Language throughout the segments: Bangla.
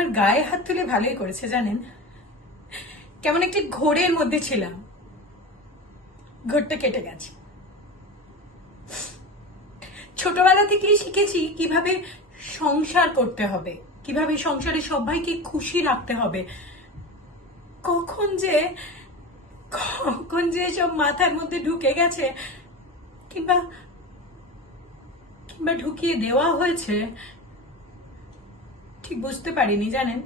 আমার গায়ে হাত তুলে ভালোই করেছে জানেন। কেমন একটি ঘোরের মধ্যে ছিলাম, ঘোরটা কেটে গেছে। ছোটবেলা থেকেই শিখেছি কিভাবে সংসার করতে হবে, কিভাবে সংসারে সবাইকে খুশি রাখতে হবে। কখন যে সব মাথার মধ্যে ঢুকে গেছে কিংবা কিংবা ঢুকিয়ে দেওয়া হয়েছে ঠিক বুঝতে পারিনি জানেন।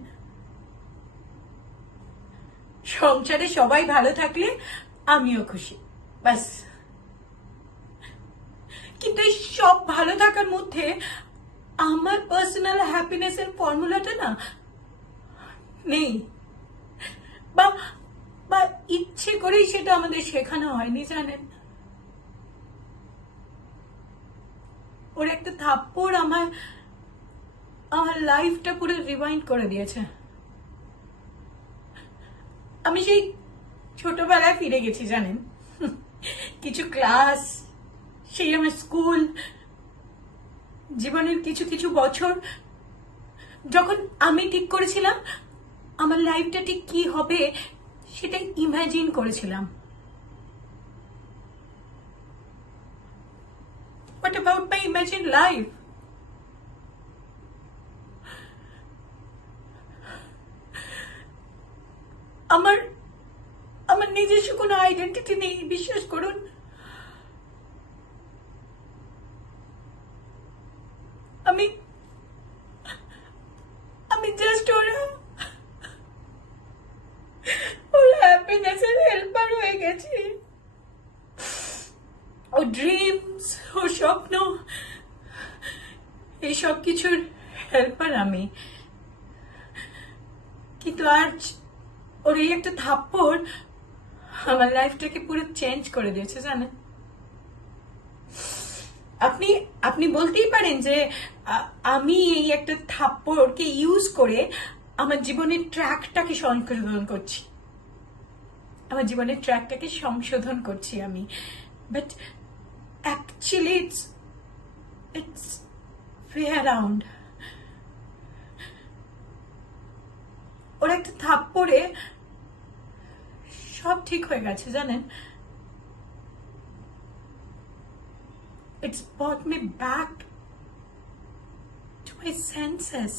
সংসারে সবাই ভালো থাকলে আমিও খুশি, বাস। কিন্তু এই সব ভালো থাকার মধ্যে আমার পার্সোনাল হ্যাপিনেসের ফর্মুলাটা না নেই, বা বা ইচ্ছে করেই সেটা আমাদের শেখানো হয়নি জানেন। ওর একটা থাপ্পড় আমার লাইফটা পুরো রিওয়াইন্ড করে দিয়েছে। আমি সেই ছোটবেলায় ফিরে গেছি জানেন। কিছু ক্লাস, সেই আমার স্কুল জীবনের কিছু কিছু বছর, যখন আমি ঠিক করেছিলাম আমার লাইফটা ঠিক কি হবে সেটা ইমাজিন করেছিলাম। What about my imagined life? আমার আমার নিজস্ব কোনো আইডেন্টিটি নেই, বিশ্বাস করুন। আমি আমি জাস্ট ওর হ্যাপিনেসের হেল্পার হয়ে গেছি। ও ড্রিমস, ও স্বপ্ন, এই সব কিছুর হেল্পার আমি। কিন্তু আজ ওর এই একটা থাপ্পড় আমার লাইফটাকে পুরো চেঞ্জ করে দিয়েছে জানেন। আপনি আপনি বলতেই পারেন যে আমি এই একটা থাপ্পড়কে ইউজ করে আমার জীবনের ট্র্যাকটাকে সংশোধন করছি, আমার জীবনের ট্র্যাকটাকে সংশোধন করছি আমি। But actually it's way around. ওর একটা থাপ্পড়ে সব ঠিক হয়ে গেছে জানেন। It's brought me back to my senses.